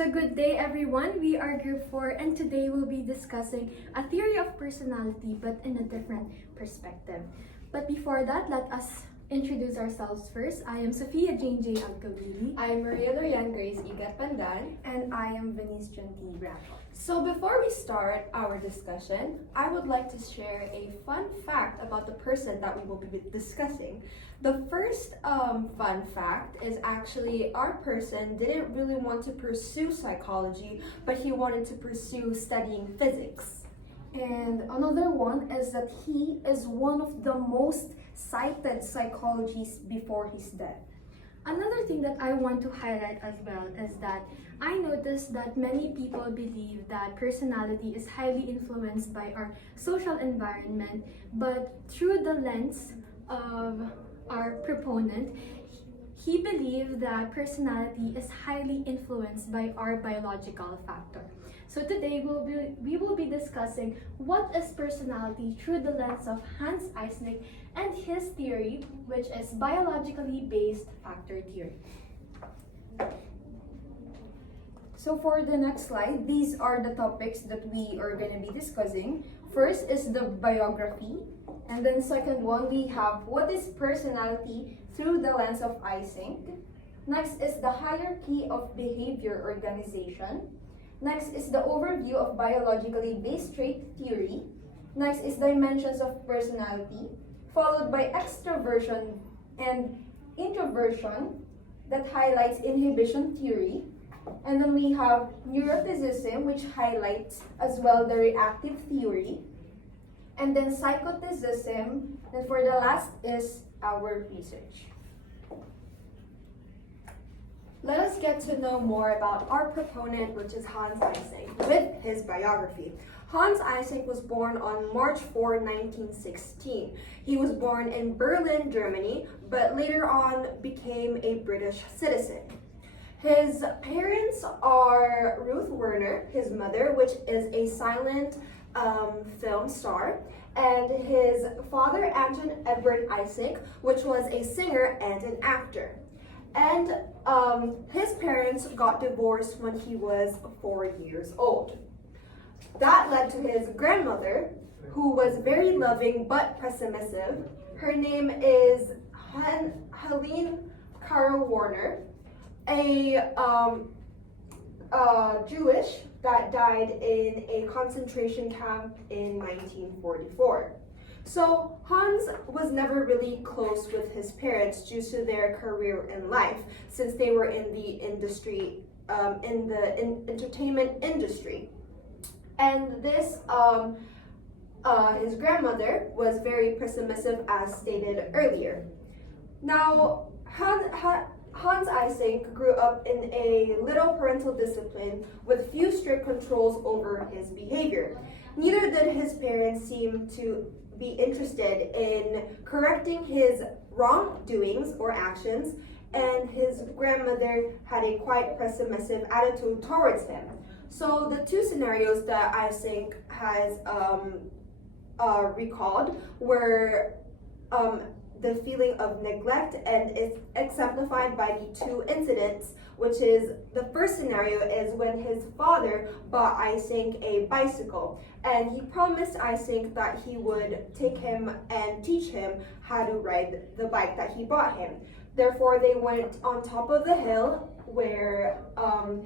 So good day everyone, we are group 4 and today we'll be discussing a theory of personality but in a different perspective. But before that, let us introduce ourselves first. I am Sophia Jane J. Alcabili. I am Maria Dorian Grace Igat Pandan. And I am Venice Janti Raffo. So before we start our discussion, I would like to share a fun fact about the person that we will be discussing. The first fun fact is actually our person didn't really want to pursue psychology, but he wanted to pursue studying physics. And another one is that he is one of the most cited psychologists before his death. Another thing that I want to highlight as well is that I noticed that many people believe that personality is highly influenced by our social environment, but through the lens of our proponent, he believed that personality is highly influenced by our biological factor. So today we will be discussing what is personality through the lens of Hans Esynck and his theory, which is biologically based factor theory. So for the next slide, these are the topics that we are going to be discussing. First is the biography, and then second one we have what is personality through the lens of Esynck. Next is the hierarchy of behavior organization. Next is the overview of biologically based trait theory. Next is dimensions of personality, followed by extroversion and introversion that highlights inhibition theory. And then we have neuroticism, which highlights as well the reactive theory. And then psychoticism, and for the last is our research. Let us get to know more about our proponent, which is Hans Esynck, with his biography. Hans Esynck was born on March 4, 1916. He was born in Berlin, Germany, but later on became a British citizen. His parents are Ruth Werner, his mother, which is a silent film star, and his father, Anton Edward Esynck, which was a singer and an actor. And his parents got divorced when he was 4 years old. That led to his grandmother, who was very loving but pessimistic. Her name is Helene Caro Warner, a Jewish that died in a concentration camp in 1944. So Hans was never really close with his parents due to their career in life, since they were in the industry, in the entertainment industry. And this, his grandmother was very pessimistic, as stated earlier. Now, Hans Esynck grew up in a little parental discipline with few strict controls over his behavior. Neither did his parents seem to be interested in correcting his wrongdoings or actions, and his grandmother had a quite pessimistic attitude towards him. So the two scenarios that Esynck has recalled were the feeling of neglect, and it's exemplified by the two incidents, which is the first scenario is when his father bought Esynck a bicycle, and he promised Esynck that he would take him and teach him how to ride the bike that he bought him. Therefore, they went on top of the hill where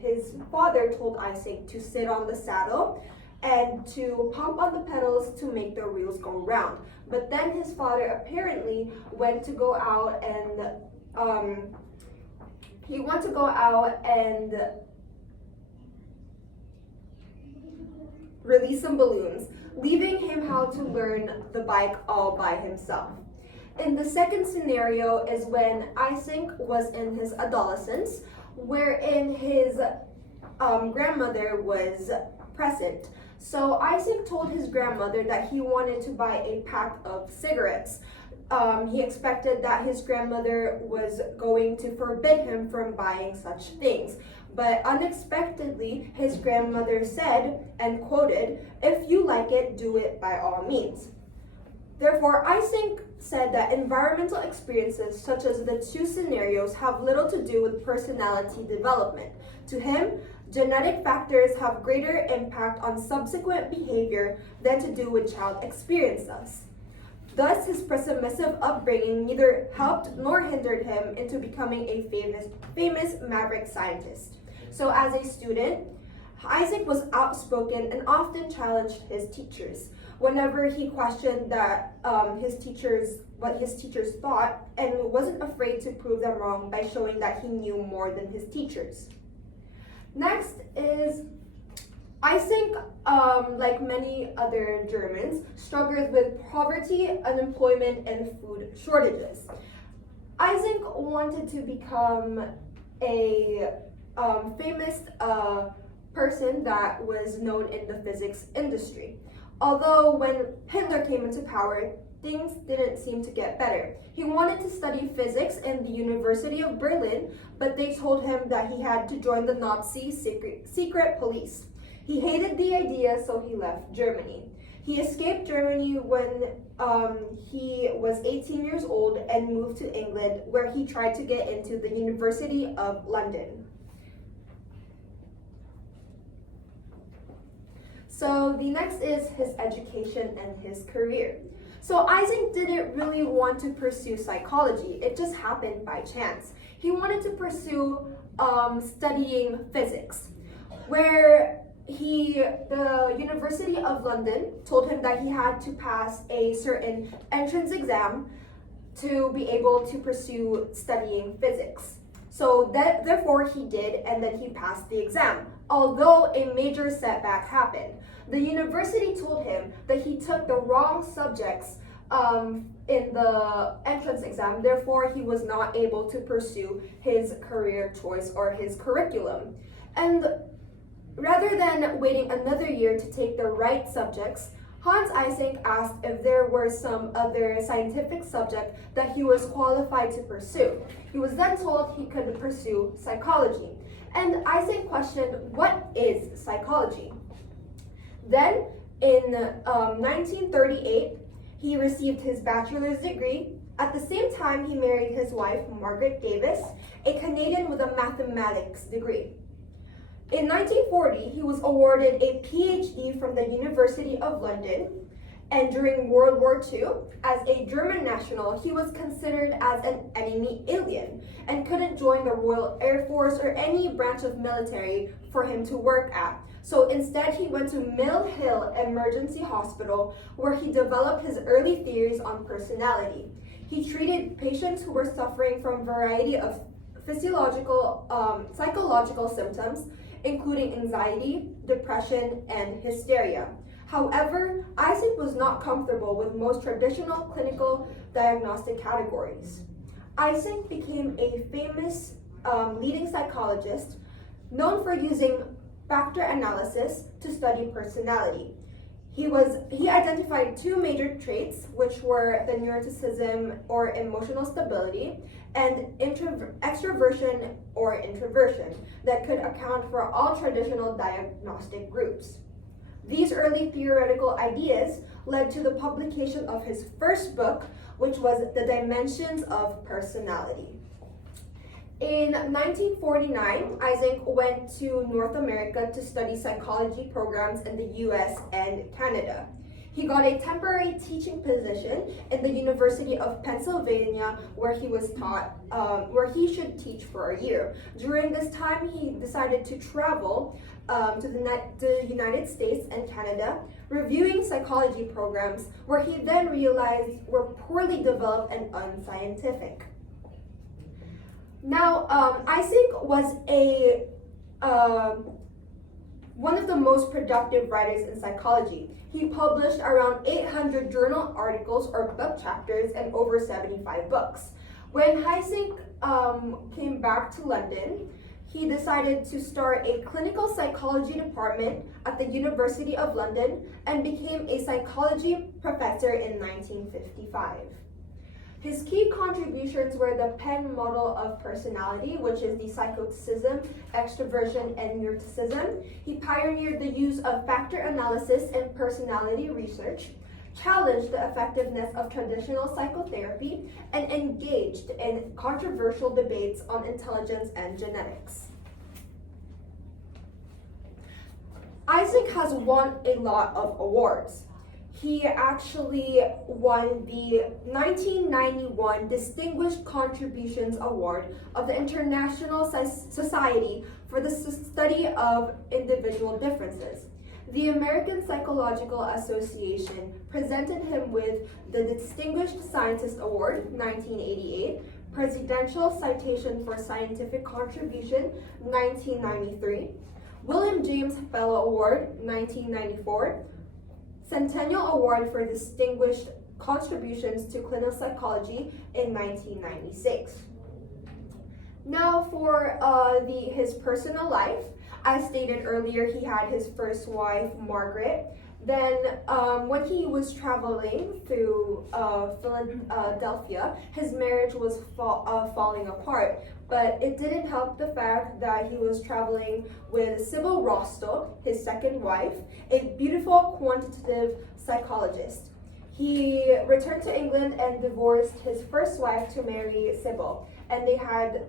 his father told Esynck to sit on the saddle and to pump on the pedals to make the wheels go round. But then his father apparently went to go out and release some balloons, leaving him how to learn the bike all by himself. In the second scenario is when Esynck was in his adolescence, wherein his grandmother was present. So Esynck told his grandmother that he wanted to buy a pack of cigarettes. He expected that his grandmother was going to forbid him from buying such things. But unexpectedly, his grandmother said, and quoted, "If you like it, do it by all means." Therefore, Esynck said that environmental experiences, such as the two scenarios, have little to do with personality development. To him, genetic factors have greater impact on subsequent behavior than to do with child experiences. Thus, his permissive upbringing neither helped nor hindered him into becoming a famous maverick scientist. So, as a student, Esynck was outspoken and often challenged his teachers whenever he questioned what his teachers thought, and wasn't afraid to prove them wrong by showing that he knew more than his teachers. Next is Esynck, like many other Germans, struggled with poverty, unemployment, and food shortages. Esynck wanted to become a famous person that was known in the physics industry. Although when Hitler came into power, things didn't seem to get better. He wanted to study physics in the University of Berlin, but they told him that he had to join the Nazi secret police. He hated the idea, so he left Germany. He escaped Germany when he was 18 years old and moved to England, where he tried to get into the University of London. So the next is his education and his career. So Esynck didn't really want to pursue psychology. It just happened by chance. He wanted to pursue studying physics, where the University of London told him that he had to pass a certain entrance exam to be able to pursue studying physics. So therefore he did, and then he passed the exam. Although a major setback happened. The university told him that he took the wrong subjects in the entrance exam, therefore he was not able to pursue his career choice or his curriculum. And rather than waiting another year to take the right subjects, Hans Esynck asked if there were some other scientific subject that he was qualified to pursue. He was then told he could pursue psychology. And Esynck questioned, what is psychology? Then, in 1938, he received his bachelor's degree. At the same time, he married his wife, Margaret Davis, a Canadian with a mathematics degree. In 1940, he was awarded a PhD from the University of London, and during World War II, as a German national, he was considered as an enemy alien and couldn't join the Royal Air Force or any branch of military for him to work at. So instead, he went to Mill Hill Emergency Hospital, where he developed his early theories on personality. He treated patients who were suffering from a variety of psychological symptoms, including anxiety, depression, and hysteria. However, Esynck was not comfortable with most traditional clinical diagnostic categories. Esynck became a famous leading psychologist, known for using factor analysis to study personality. He identified two major traits, which were the neuroticism or emotional stability, and extroversion or introversion, that could account for all traditional diagnostic groups. These early theoretical ideas led to the publication of his first book, which was The Dimensions of Personality. In 1949, Esynck went to North America to study psychology programs in the US and Canada. He got a temporary teaching position in the University of Pennsylvania, where he was taught, where he should teach for a year. During this time, he decided to travel to the United States and Canada, reviewing psychology programs, where he then realized were poorly developed and unscientific. Now, Esynck was one of the most productive writers in psychology. He published around 800 journal articles or book chapters and over 75 books. When Esynck came back to London, he decided to start a clinical psychology department at the University of London and became a psychology professor in 1955. His key contributions were the Penn model of personality, which is the psychoticism, extroversion, and neuroticism. He pioneered the use of factor analysis in personality research. challenged the effectiveness of traditional psychotherapy, and engaged in controversial debates on intelligence and genetics. Esynck has won a lot of awards. He actually won the 1991 Distinguished Contributions Award of the International Society for the Study of Individual Differences. The American Psychological Association presented him with the Distinguished Scientist Award, 1988, Presidential Citation for Scientific Contribution, 1993, William James Fellow Award, 1994, Centennial Award for Distinguished Contributions to Clinical Psychology in 1996. Now for his personal life, as stated earlier, he had his first wife, Margaret. Then when he was traveling through Philadelphia, his marriage was falling apart. But it didn't help the fact that he was traveling with Sybil Rostock, his second wife, a beautiful quantitative psychologist. He returned to England and divorced his first wife to marry Sybil, and they had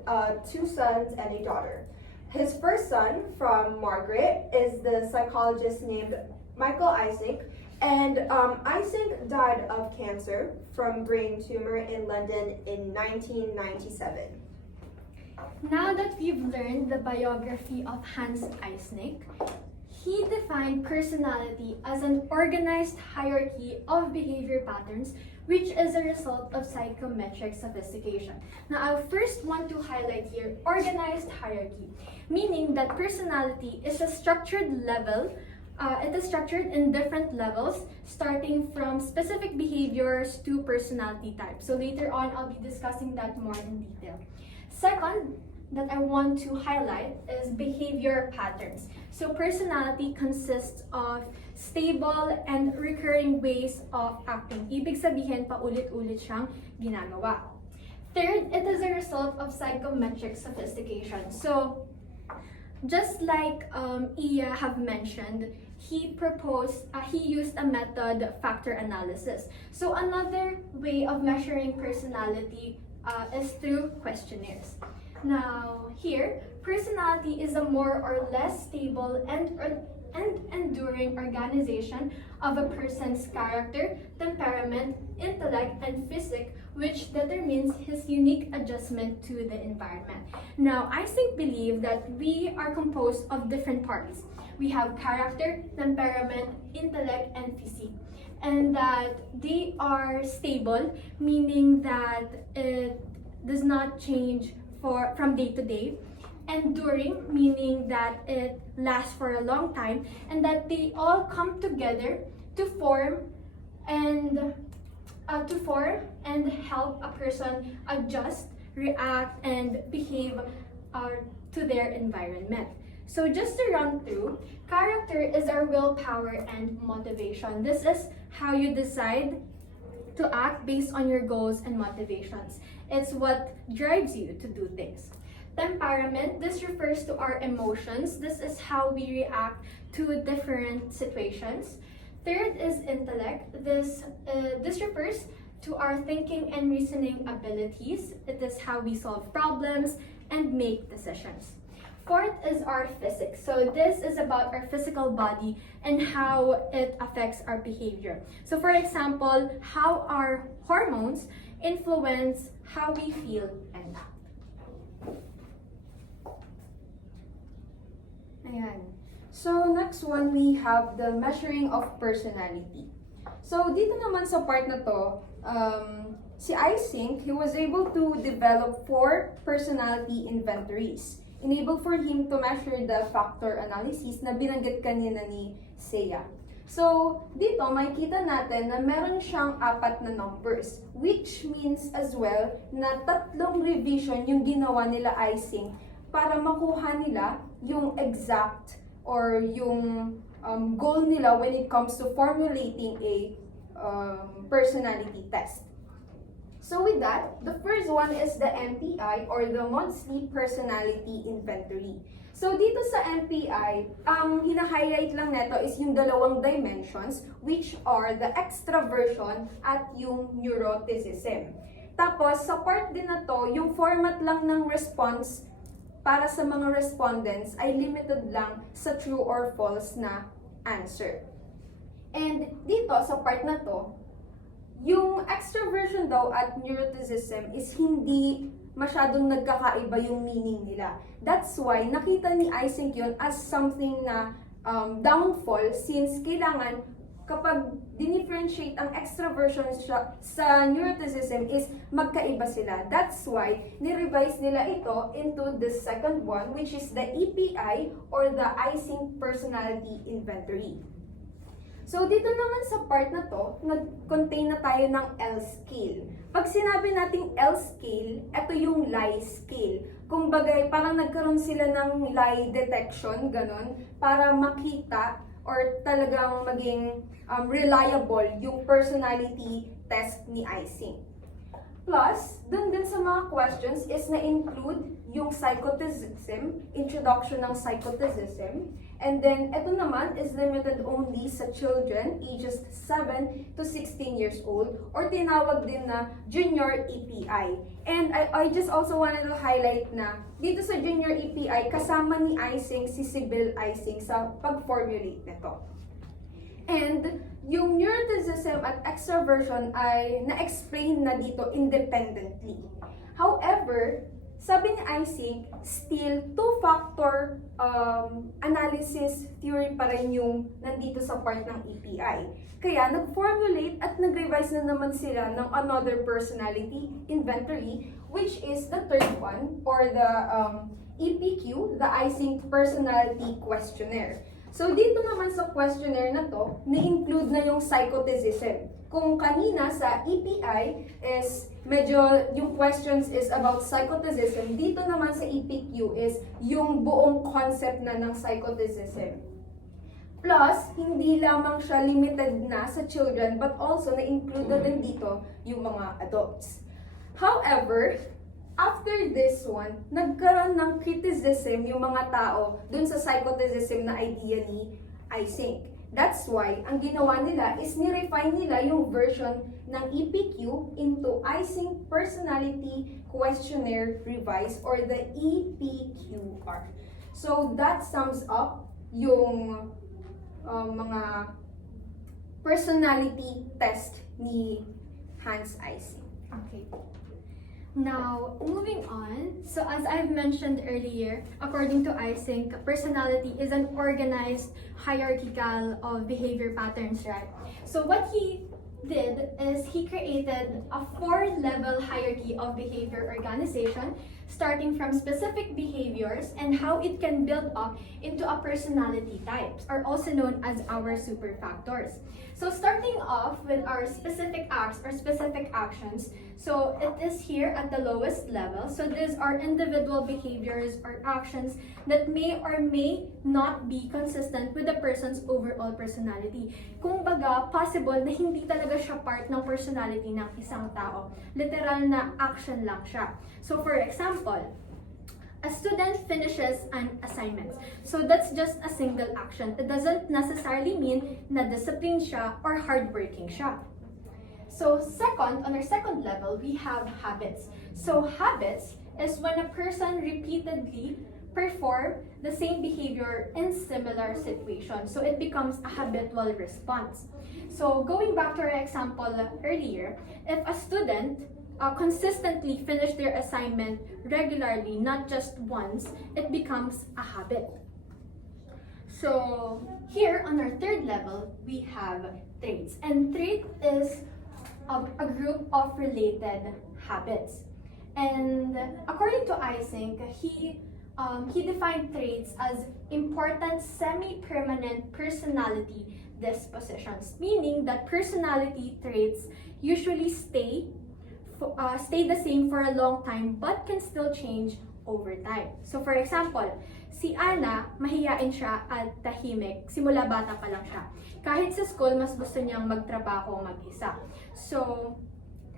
2 sons and a daughter. His first son from Margaret is the psychologist named Michael Esynck, and Esynck died of cancer from brain tumor in London in 1997. Now that we've learned the biography of Hans Esynck, he defined personality as an organized hierarchy of behavior patterns which is a result of psychometric sophistication. Now, I first want to highlight here organized hierarchy, meaning that personality is a structured level. It is structured in different levels, starting from specific behaviors to personality types. So later on, I'll be discussing that more in detail. Second, that I want to highlight is behavior patterns. So personality consists of stable and recurring ways of acting. Ibig sabihin, paulit-ulit siyang ginagawa. Third, it is a result of psychometric sophistication. So, just like Iya have mentioned, he used a method factor analysis. So another way of measuring personality is through questionnaires. Now, here, personality is a more or less stable and enduring organization of a person's character, temperament, intellect, and physique, which determines his unique adjustment to the environment. Now, Esynck believed that we are composed of different parts. We have character, temperament, intellect, and physique, and that they are stable, meaning that it does not change from day to day. Enduring, meaning that it lasts for a long time, and that they all come together to form and help a person adjust, react, and behave to their environment. So just to run through, character is our willpower and motivation. This is how you decide to act based on your goals and motivations. It's what drives you to do things. Temperament, this refers to our emotions. This is how we react to different situations. Third is intellect. This refers to our thinking and reasoning abilities. It is how we solve problems and make decisions. Fourth is our physics. So this is about our physical body and how it affects our behavior. So for example, how our hormones influence how we feel and act. Ayan. So next one, we have the measuring of personality. So dito naman sa part na to, si Esynck, he was able to develop 4 personality inventories. Enable for him to measure the factor analysis na binanggit kanina ni Seiya. So, dito makikita natin na meron siyang 4 na numbers, which means as well na 3 revision yung ginawa nila Esynck para makuha nila yung exact or yung goal nila when it comes to formulating a personality test. So with that, the first one is the MPI or the Monthly Personality Inventory. So dito sa MPI, ang hina-highlight lang neto is yung dalawang dimensions, which are the extraversion at yung neuroticism. Tapos sa part din na to, yung format lang ng response para sa mga respondents ay limited lang sa true or false na answer. And dito sa part na to, yung extraversion daw at neuroticism is hindi masyadong nagkakaiba yung meaning nila. That's why nakita ni Esynck yun as something na downfall, since kailangan kapag dinifferentiate ang extraversion sa neuroticism is magkaiba sila. That's why ni-revise nila ito into the second one, which is the EPI or the Esynck Personality Inventory. So, dito naman sa part na to, nag-contain na tayo ng L scale. Pag sinabi nating L scale, ito yung lie scale. Kumbaga, parang nagkaroon sila ng lie detection, ganon, para makita or talagang maging reliable yung personality test ni Esynck. Plus, dun din sa mga questions is na-include yung psychoticism, introduction ng psychoticism. And then, ito naman is limited only sa children ages 7 to 16 years old or tinawag din na junior EPI. And I just also wanted to highlight na dito sa junior EPI, kasama ni Esynck si Sibyl Esynck sa pag-formulate nito. And yung neuroticism at extraversion ay na-explain na dito independently. However, sabi ni Esynck, still two-factor analysis theory pa rin yung nandito sa part ng EPI. Kaya nag-formulate at nag-revise na naman sila ng another personality inventory, which is the third one, or the EPQ, the Esynck Personality Questionnaire. So, dito naman sa questionnaire na to, na-include na yung psychoticism. Kung kanina sa EPI is medyo yung questions is about psychoticism, dito naman sa EPQ is yung buong concept na ng psychoticism. Plus, hindi lamang siya limited na sa children, but also na-include na din dito yung mga adults. However, after this one, nagkaroon ng criticism yung mga tao dun sa psychoticism na idea ni Esynck. That's why, ang ginawa nila is nirefine nila yung version ng EPQ into Esynck Personality Questionnaire Revised or the EPQR. So, that sums up yung mga personality test ni Hans Esynck. Okay. Now, moving on, so as I've mentioned earlier, according to Esynck, personality is an organized hierarchical of behavior patterns, right? So what he did is he created a 4-level hierarchy of behavior organization, starting from specific behaviors and how it can build up into a personality types, or also known as our super factors. So starting off with our specific acts or specific actions, so it is here at the lowest level. So these are individual behaviors or actions that may or may not be consistent with the person's overall personality. Kung baga, possible na hindi talaga siya part ng personality ng isang tao. Literal na action lang siya. So for example, a student finishes an assignment. So that's just a single action. It doesn't necessarily mean na disciplined siya or hardworking siya. So second, on our second level, we have habits. So habits is when a person repeatedly perform the same behavior in similar situations. So it becomes a habitual response. So going back to our example earlier, if a student consistently finish their assignment regularly, not just once, it becomes a habit. So here on our third level, we have traits. And trait is a group of related habits. And according to Esynck, he defined traits as important semi-permanent personality dispositions, meaning that personality traits usually stay the same for a long time but can still change over time. So for example, si Ana, mahiyain siya at tahimik. Simula bata pa lang siya. Kahit sa school, mas gusto niyang magtrabaho mag-isa. So,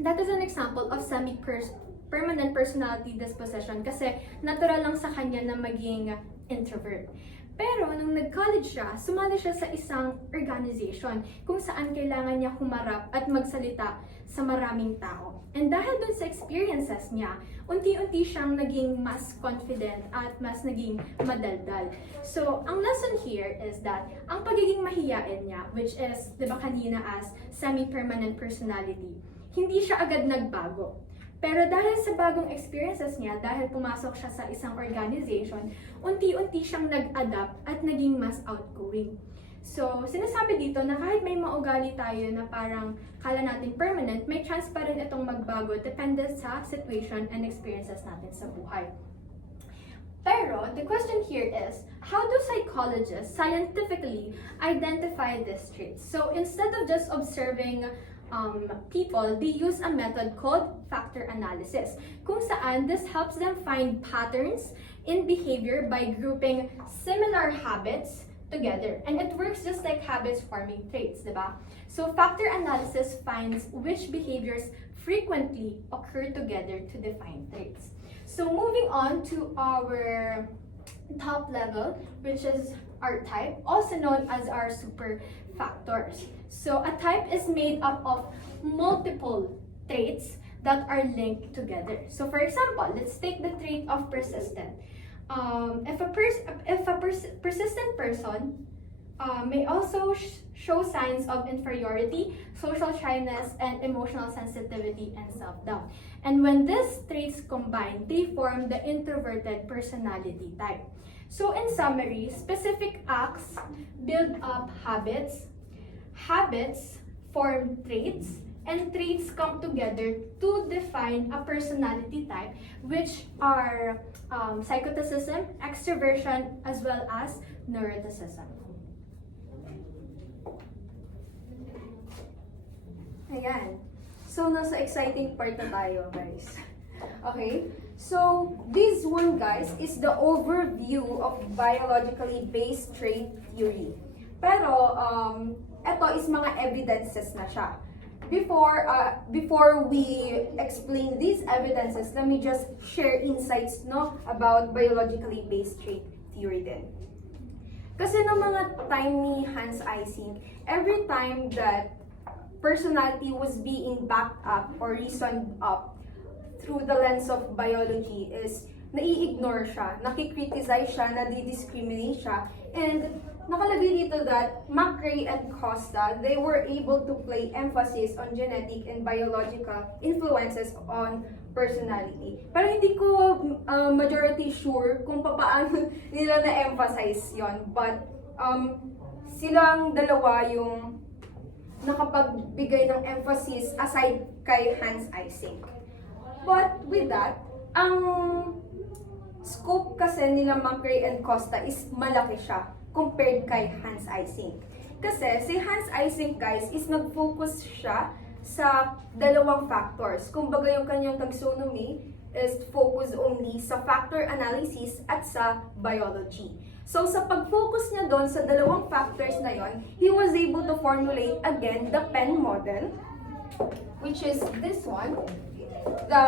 that is an example of semi-permanent personality disposition kasi natural lang sa kanya na maging introvert. Pero nung nag-college siya, sumali siya sa isang organization kung saan kailangan niya humarap at magsalita sa maraming tao. And dahil dun sa experiences niya, unti-unti siyang naging mas confident at mas naging madaldal. So, ang lesson here is that ang pagiging mahiyain niya, which is, di ba kanina as semi-permanent personality, hindi siya agad nagbago. Pero dahil sa bagong experiences niya, dahil pumasok siya sa isang organization, unti-unti siyang nag-adapt at naging mas outgoing. So, sinasabi dito na kahit may maugali tayo na parang kala natin permanent, may chance pa rin itong magbago depende sa situation and experiences natin sa buhay. Pero, the question here is, how do psychologists scientifically identify these traits? So, instead of just observing people, they use a method called factor analysis, kung saan this helps them find patterns in behavior by grouping similar habits together. And it works just like habits forming traits, diba? So factor analysis finds which behaviors frequently occur together to define traits. So moving on to our top level, which is our type, also known as our super factors. So a type is made up of multiple traits that are linked together. So for example, let's take the trait of persistent. If a persistent person may also show signs of inferiority, social shyness, and emotional sensitivity and self-doubt. And when these traits combine, they form the introverted personality type. So in summary, specific acts build up habits, habits form traits, and traits come together to define a personality type, which are psychoticism, extroversion, as well as neuroticism. Ayan. So, nasa exciting part na tayo, guys. Okay? So, this one, guys, is the overview of biologically based trait theory. Pero, ito is mga evidences na siya. Before we explain these evidences, let me just share insights about biologically based trait theory din. Kasi ng mga time ni Hans Esynck, every time that personality was being backed up or reasoned up through the lens of biology is nai-ignore siya, nakikriticize siya, nadi-discriminate siya, and nakalagay dito that McRae and Costa, they were able to play emphasis on genetic and biological influences on personality. Pero hindi ko majority sure kung paano nila na-emphasize yon, but silang dalawa yung nakapagbigay ng emphasis aside kay Hans Esynck. But with that, ang scope kasi nila McRae and Costa is malaki siya compared kay Hans Esynck. Kasi si Hans Esynck, guys, is nag-focus siya sa dalawang factors. Kumbaga yung kanyang taxonomy is focused only sa factor analysis at sa biology. So sa pag-focus niya doon sa dalawang factors na yon, he was able to formulate again the Penn model, which is this one, the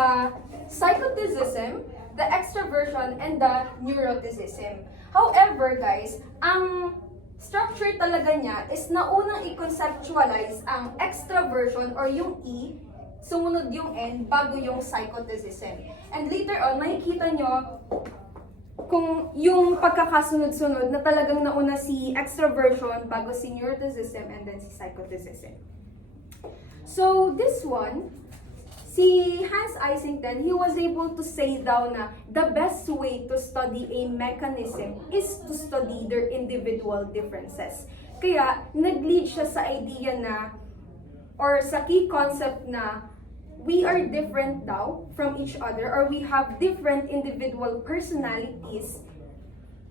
psychoticism, the extroversion, and the neuroticism. However, guys, ang structure talaga niya is naunang i-conceptualize ang extroversion or yung E, sumunod yung N, bago yung psychoticism. And later on, makikita nyo kung yung pagkakasunod-sunod na talagang nauna si extroversion bago si neuroticism and then si psychoticism. So this one, si Hans Esynck then, he was able to say daw na the best way to study a mechanism is to study their individual differences. Kaya nag-lead siya sa idea na, or sa key concept na, we are different daw from each other, or we have different individual personalities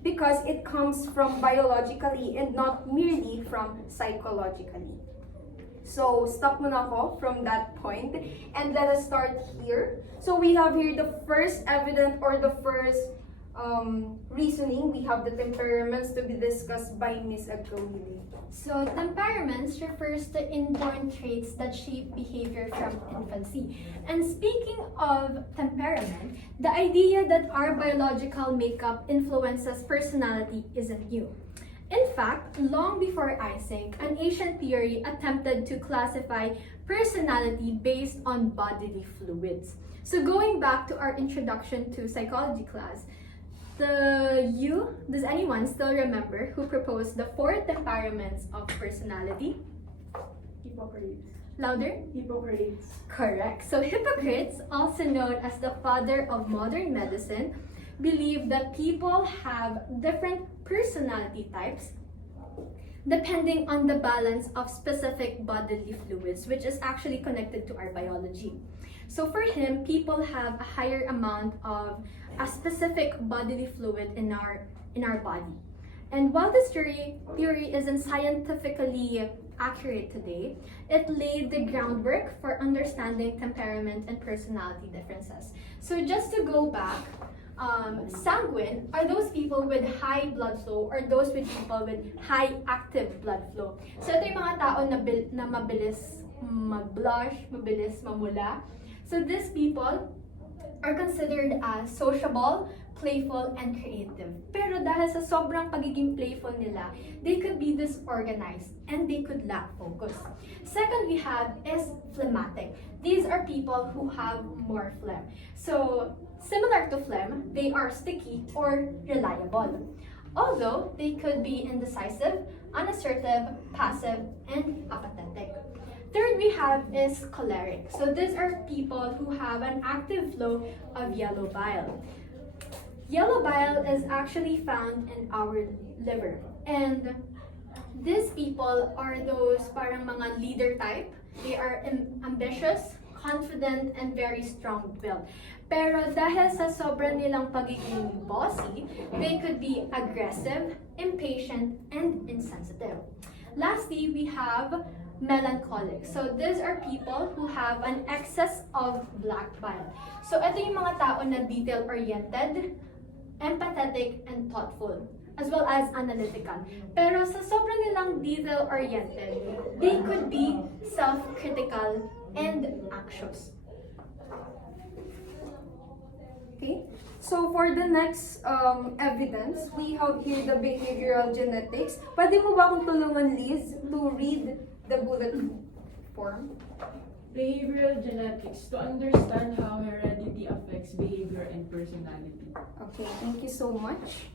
because it comes from biologically and not merely from psychologically. So, stop muna ako from that point and let us start here. So, we have here the first evidence or the first reasoning, we have the temperaments to be discussed by Miss Agkawili. So, temperaments refers to inborn traits that shape behavior from infancy. And speaking of temperament, the idea that our biological makeup influences personality isn't new. In fact, long before Esynck, an ancient theory attempted to classify personality based on bodily fluids. So going back to our introduction to psychology class, does anyone still remember who proposed the 4 temperaments of personality? Hippocrates. Louder? Hippocrates. Correct. So Hippocrates, also known as the father of modern medicine, believed that people have different personality types depending on the balance of specific bodily fluids, which is actually connected to our biology. So for him, people have a higher amount of a specific bodily fluid in our body. And while this theory isn't scientifically accurate today, it laid the groundwork for understanding temperament and personality differences. So just to go back, sanguine are those people with high blood flow or those with people with high active blood flow. So ito yung mga tao na mabilis mag-blush, mabilis mamula. So these people are considered as sociable, playful, and creative. Pero dahil sa sobrang pagiging playful nila, they could be disorganized and they could lack focus. Second we have is phlegmatic. These are people who have more phlegm. So similar to phlegm, they are sticky or reliable. Although they could be indecisive, unassertive, passive, and apathetic. Third we have is choleric. So these are people who have an active flow of yellow bile. Yellow bile is actually found in our liver. And these people are those parang mga leader type. They are ambitious, confident, and very strong-willed. Pero dahil sa sobrang nilang pagiging bossy, they could be aggressive, impatient, and insensitive. Lastly, we have melancholic. So these are people who have an excess of black bile. So ito yung mga tao na detail-oriented, empathetic, and thoughtful, as well as analytical. Pero sa sobrang nilang detail-oriented, they could be self-critical and anxious. Okay, so for the next evidence, we have here the behavioral genetics. Pwede mo ba akong tulungan, Liz, to read the bullet form? Behavioral genetics to understand how heredity affects behavior and personality. Okay, thank you so much.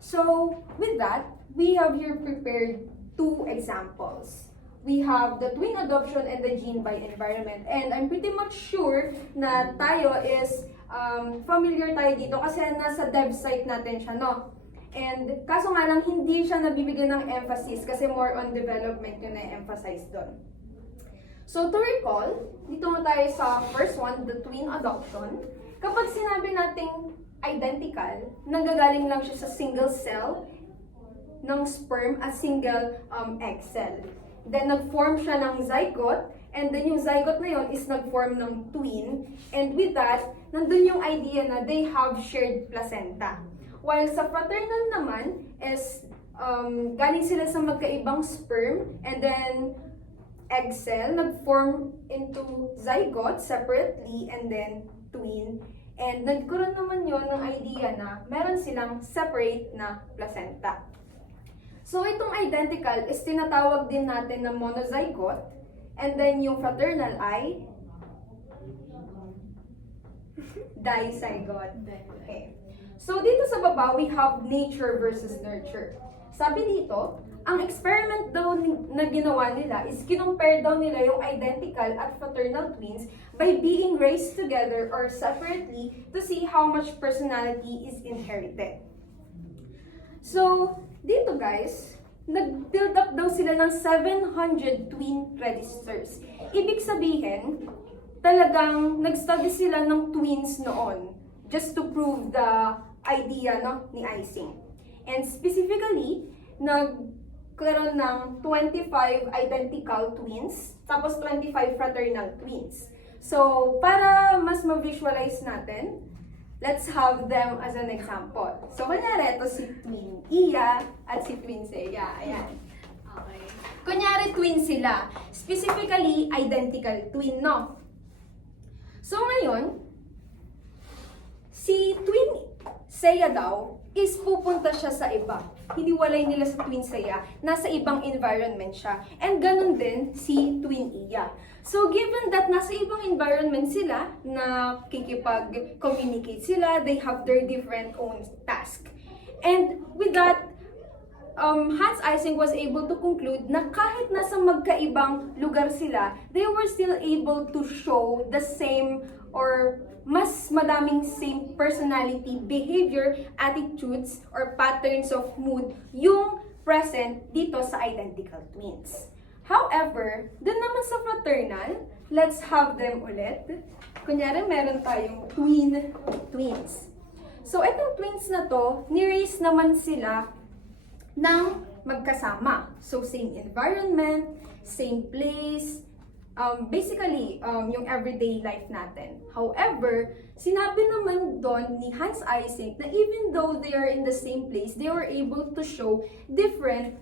So with that, we have here prepared 2 examples. We have the twin adoption and the gene by environment. And I'm pretty much sure na tayo is familiar tayo dito kasi nasa dev site natin siya, no? And kaso nga lang, hindi siya nabibigyan ng emphasis kasi more on development yung na-emphasize doon. So to recall, dito mo tayo sa first one, the twin adoption. Kapag sinabi nating identical, nanggagaling lang siya sa single cell ng sperm at single egg cell. Then nag-form siya ng zygote, and then yung zygote na yun is nag-form ng twin. And with that, nandun yung idea na they have shared placenta. While sa fraternal naman is galing sila sa magkaibang sperm and then egg cell, nag-form into zygote separately and then twin. And nagkaroon naman yon ng idea na meron silang separate na placenta. So itong identical is tinatawag din natin na monozygote, and then yung fraternal ay dizygote. Okay. So dito sa baba, we have nature versus nurture. Sabi dito, ang experiment daw na ginawa nila is kinumpare daw nila yung identical at fraternal twins by being raised together or separately to see how much personality is inherited. So, dito guys, nag-build up daw sila ng 700 twin registers. Ibig sabihin, talagang nag-study sila ng twins noon just to prove the idea no, ni Esynck. And specifically, nagkaroon ng 25 identical twins, tapos 25 fraternal twins. So, para mas ma-visualize natin, let's have them as an example. So, kunyari, ito si Twin Iya at si Twin Seya. Ayan. Okay. Kunyari, twin sila. Specifically, identical twin, no? So, ngayon, si Twin Seya daw is pupunta siya sa iba. Hiniwalay nila sa Twin Seya. Nasa ibang environment siya. And ganun din si Twin Iya. So, given that nasa ibang environment sila, na kikipag-communicate sila, they have their different own task. And with that, Hans Esynck was able to conclude na kahit nasa magkaibang lugar sila, they were still able to show the same or mas madaming same personality, behavior, attitudes, or patterns of mood yung present dito sa identical twins. However, dun naman sa fraternal, let's have them ulit. Kunyari, meron tayong twins. So, itong twins na to, ni-raise naman sila ng magkasama. So, same environment, same place, basically, yung everyday life natin. However, sinabi naman doon ni Hans Esynck na even though they are in the same place, they were able to show different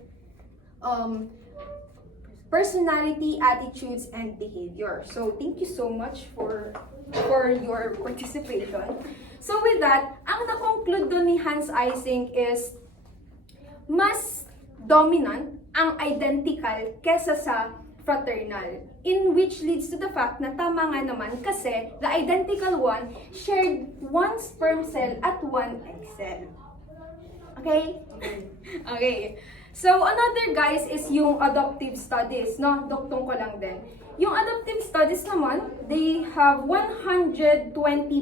personality, attitudes, and behavior. So, thank you so much for your participation. So, with that, ang na-conclude doon ni Hans Esynck is mas dominant ang identical kesa sa fraternal, in which leads to the fact na tama nga naman kasi the identical one shared one sperm cell at one egg cell. Okay? Okay. So, another guys is yung adoptive studies, no? Duktong ko lang din. Yung adoptive studies naman, they have 120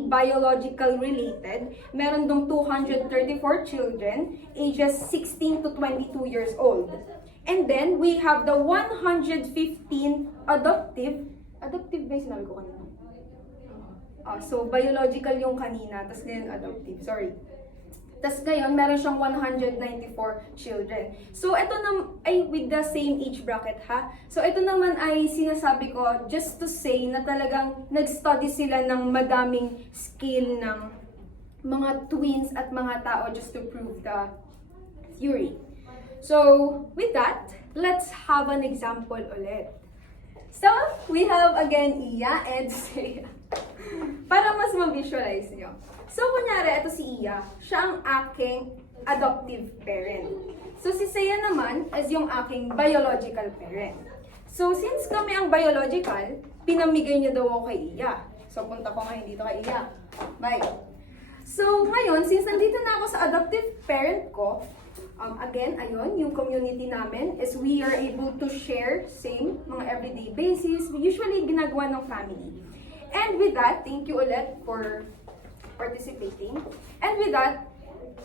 biological related. Meron dong 234 children, ages 16 to 22 years old. And then, we have the 115 adoptive ba yung sinabi ko kanina? So, biological yung kanina, tas ngayon adoptive, sorry. Tas ngayon, meron siyang 194 children. So, ito ay with the same age bracket, ha? So, ito naman ay sinasabi ko just to say na talagang nag-study sila ng madaming skill ng mga twins at mga tao just to prove the theory. So, with that, let's have an example ulit. So, we have again Iya and Seya. Para mas ma-visualize nyo. So, kunyari, ito si Iya. Siya ang aking adoptive parent. So, si Seya naman is yung aking biological parent. So, since kami ang biological, pinamigay niya daw ako kay Iya. So, punta ko ngayon dito kay Iya. Bye. So, ngayon, since nandito na ako sa adoptive parent ko, again, ayun, yung community namin is we are able to share same mga everyday basis. Usually, ginagawa ng family. And with that, thank you ulit for participating. And with that,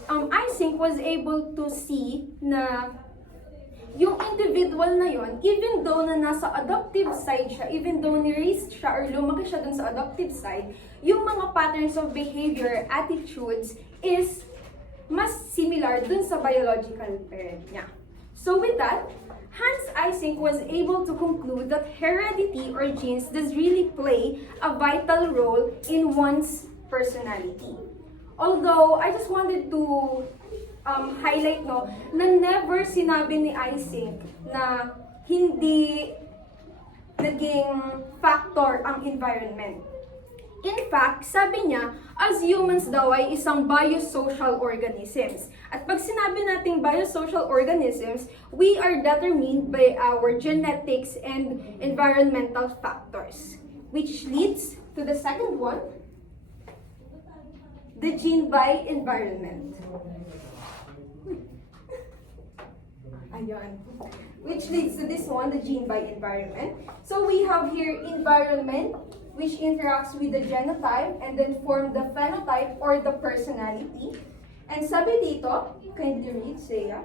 Esynck was able to see na yung individual na yon, even though na nasa adoptive side siya, even though ni-raised siya or lumaki siya dun sa adoptive side, yung mga patterns of behavior, attitudes is mas similar dun sa biological parent niya. So with that, Hans Esynck was able to conclude that heredity or genes does really play a vital role in one's personality. Although, I just wanted to highlight no, na never sinabi ni Esynck na hindi naging factor ang environment. In fact, sabi niya, as humans daw ay isang biosocial organisms. At pag sinabi nating biosocial organisms, we are determined by our genetics and environmental factors. Which leads to the second one, the gene by environment. Ayan. Which leads to this one, the gene by environment. So we have here environment, which interacts with the genotype and then form the phenotype or the personality. And sabi dito, kindly read, Seya.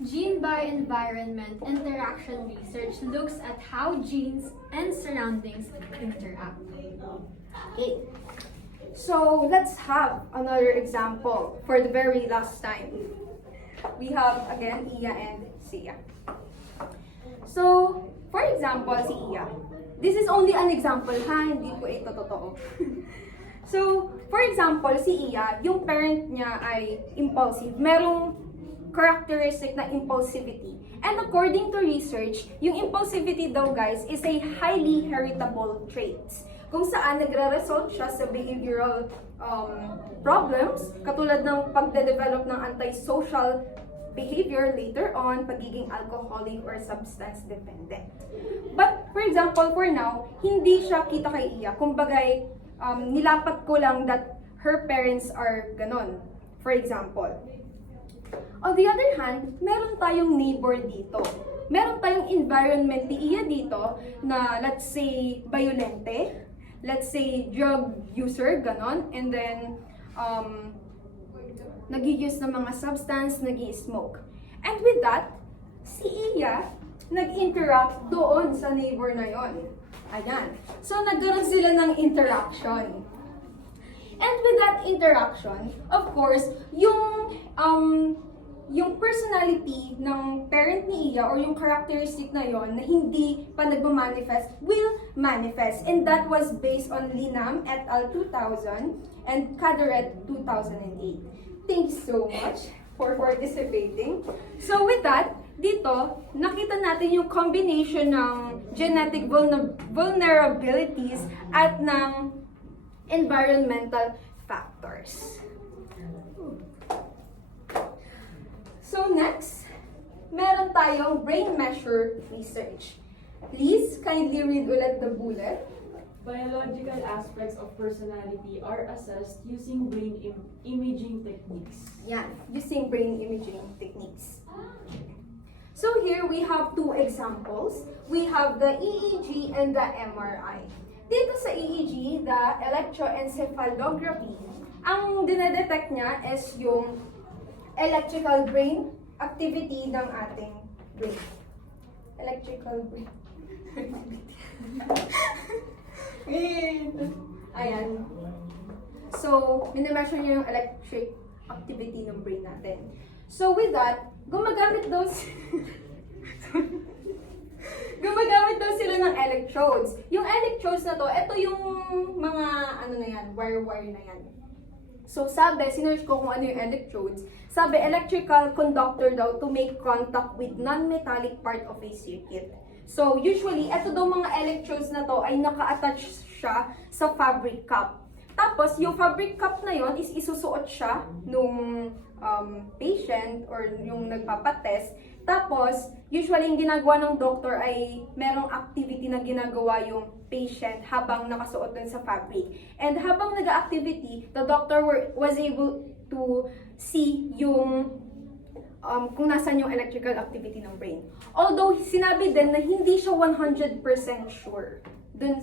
Gene by environment interaction research looks at how genes and surroundings interact. Okay. So let's have another example for the very last time. We have again Iya and Seya. So, for example, si Iya. This is only an example, ha? Hindi po ito totoo. So, for example, si Iya, yung parent niya ay impulsive. Merong characteristic na impulsivity. And according to research, yung impulsivity daw guys is a highly heritable trait. Kung saan nagre-result siya sa behavioral problems, katulad ng pagde-develop ng antisocial behavior later on, pagiging alcoholic or substance dependent. But for example, for now, hindi siya kita kay Iya. Kumbagay, nilapat ko lang that her parents are ganon. For example. On the other hand, meron tayong neighbor dito. Meron tayong environment ni Iya dito na let's say violente, let's say drug user, ganon, and then nag-use ng mga substance, nag-i-smoke. And with that, si Iya nag-interact doon sa neighbor na yon. Ayan. So, nagkaroon sila ng interaction. And with that interaction, of course, yung personality ng parent ni Iya or yung characteristic na yon na hindi pa nagmamanifest will manifest. And that was based on Linam et al. 2000 and Caderet 2008. Thanks so much for participating. So with that, dito, nakita natin yung combination ng genetic vulnerabilities at ng environmental factors. So next, meron tayong brain measure research. Please kindly read ulit the bullet. Biological aspects of personality are assessed using brain imaging techniques. Yan, using brain imaging techniques. So here we have two examples. We have the EEG and the MRI. Dito sa EEG, the electroencephalography, ang dinedetect niya is yung electrical brain activity ng ating brain. Electrical brain. Ayan. So, minimeasure niya yung electric activity ng brain natin. So, with that, gumagamit daw sila ng electrodes. Yung electrodes na to, ito yung mga, ano na yan, wire-wire na yan. So, sabi, sinerch ko kung ano yung electrodes. Sabi, electrical conductor daw to make contact with non-metallic part of a circuit. So, usually, ito daw mga electrodes na to ay naka-attach siya sa fabric cup. Tapos, yung fabric cup na yon is isusuot siya nung patient or yung nagpapatest. Tapos, usually, yung ginagawa ng doctor ay merong activity na ginagawa yung patient habang nakasuot dun sa fabric. And habang nag-activity, the doctor was able to see yung kung nasan yung electrical activity ng brain. Although, sinabi din na hindi siya 100% sure dun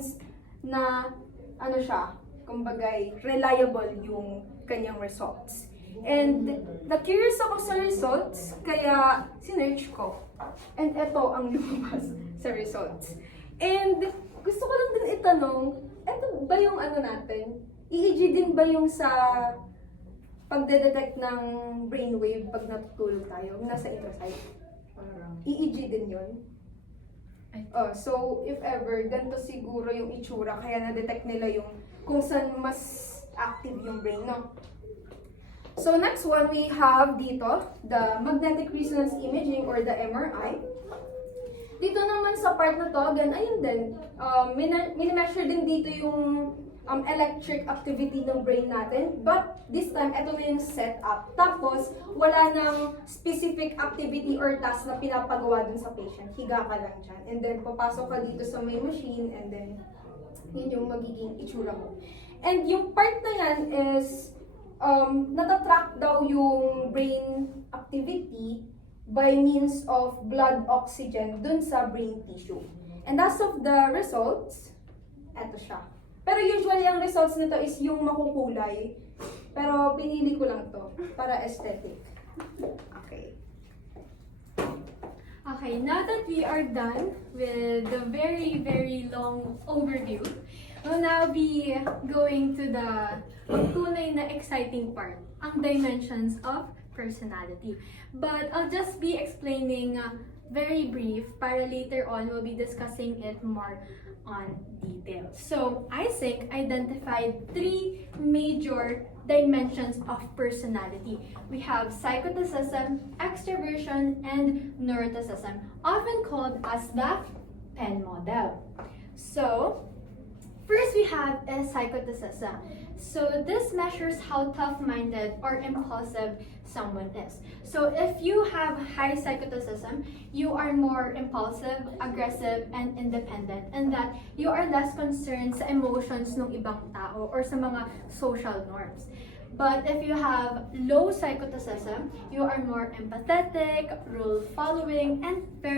na, ano siya, kumbagay, reliable yung kanyang results. And, na-curious ako sa results, kaya sinerch ko. And ito ang lumabas sa results. And, gusto ko lang din itanong, ito ba yung ano natin? EEG din ba yung sa pagde-detect ng brainwave pag natutulog tayo, nasa intrasight? EEG din yun? So, if ever, ganito siguro yung itsura, kaya na-detect nila yung kung saan mas active yung brain, no? So, next one, we have dito, the magnetic resonance imaging or the MRI. Dito naman sa part na to, again, ayun din, minimeasure din dito yung electric activity ng brain natin. But this time, ito na yung setup. Tapos, wala nang specific activity or task na pinapagawa dun sa patient. Higa ka lang dyan. And then, papasok ka dito sa may machine and then, yun yung magiging itsura mo. And yung part na yan is, natatrack daw yung brain activity by means of blood oxygen dun sa brain tissue. And as of the results, eto siya. Pero usually, ang results nito is yung makukulay. Pero pinili ko lang to para aesthetic. Okay. Okay, now that we are done with the very, very long overview, we'll now be going to the tunay na exciting part, ang dimensions of personality. But I'll just be explaining very brief para later on we'll be discussing it more on detail. So Esynck identified three major dimensions of personality. We have psychoticism, extroversion, and neuroticism, often called as the Penn model. So first, we have a psychoticism. So this measures how tough-minded or impulsive someone is. So if you have high psychoticism, you are more impulsive, aggressive, and independent, and that you are less concerned sa emotions ng ibang tao or sa mga social norms. But if you have low psychoticism, you are more empathetic, rule-following, and very